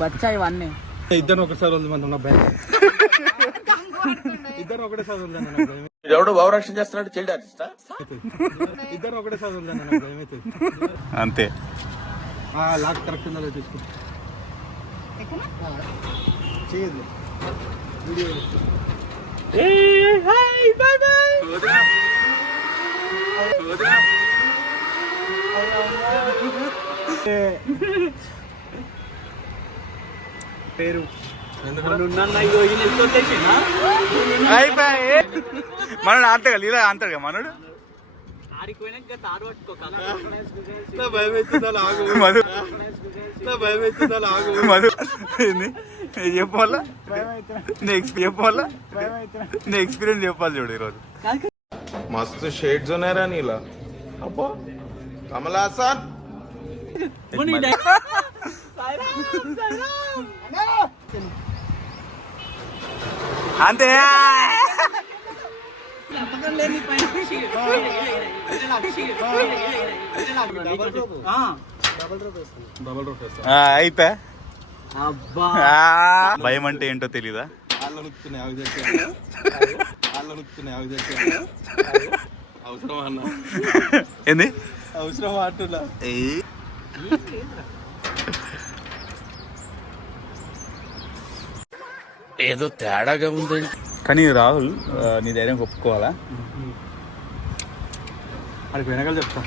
బచ్చా ఇవన్నీ ఇద్దరు ఒకసారి ఇద్దరు ఒకటేసారి ఎవడో భావరక్షణ చేస్తున్నాడు చైల్డ్ ఆర్టిస్టా ఇద్దరు ఒకటేసారి అంతే. లాక్ కరెక్ట్ ఉందో చూసుకో. చేయదు వీడియో. పేరు మనోడు ఆడతాడు ఇలా అంటాడు కదా మనోడు. మధు చెప్పాలా నీ ఎక్స్పీరియన్స్ చెప్పాలి చూడు ఈరోజు. మస్తు షేడ్స్ ఉన్నారా నీలా. అబ్బో కమల్ హాసన్ అంతే. అయిపోయా. భయం అంటే ఏంటో తెలీదా? అవసరం అన్న ఏంది అవసరం అంటున్నా. ఏదో తేడాగా ఉంది. కానీ రాహుల్ నీ ధైర్యం ఒప్పుకోవాలా? అది వెనకాల చెప్తా.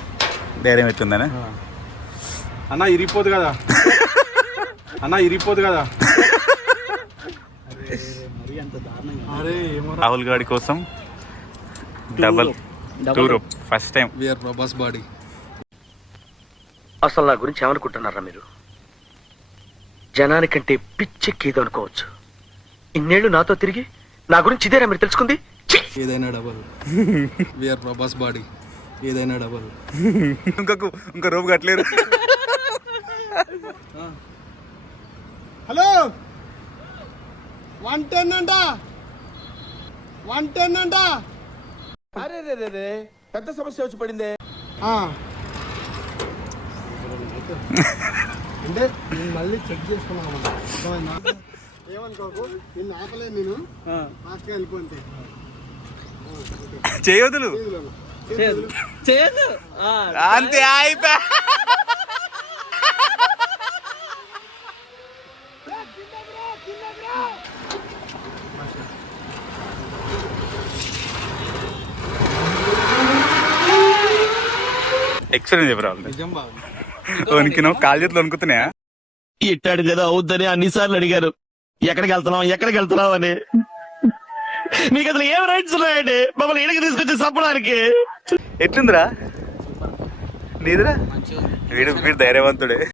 ధైర్యం ఎత్తుందనే అన్న ఇరిగిపోదు కదా అన్న ఇరిగిపోదు కదా. రాహుల్ గాడి కోసం double tour first time. Prabhas body. అసలు నా గురించి ఏమనుకుంటున్నారా మీరు? జనానికంటే పిచ్చెక్కేదో అనుకోవచ్చు. ఇన్నేళ్లు నాతో తిరిగి నా గురించి ఇదేనా మీరు తెలుసుకుంది? ఏదైనా డబల్. విఆర్ ప్రభాస్ బాడీ. ఏదైనా డబల్. ఇంకా రూపు కట్టలేరు. హలో 110 అంట 110 అంట. అరే రే పెద్ద సమస్య వచ్చి పడిందే. అంటే నేను మళ్ళీ చెక్ చేసుకున్నాను. ఏమనుకోకు, నిన్ను ఆపలేదు. నేను ఫాస్ట్గా వెళ్ళిపోతే చేయదులు అంతే. అయిపోయా. ఎక్స్పీరియన్స్ చెప్పరావాలి. కాలు చేతులు వణుకుతున్నాయా? ఇట్టాడు కదా అవుద్దని అన్నిసార్లు అడిగారు. ఎక్కడికి వెళ్తున్నావు అని. మీకు అసలు ఏం రైట్స్ ఉన్నాయండి మమ్మల్ని ఇడికి తీసుకొచ్చి చంపడానికి? ఎట్లుందిరా నీదిరా? వీడు ధైర్యవంతుడే.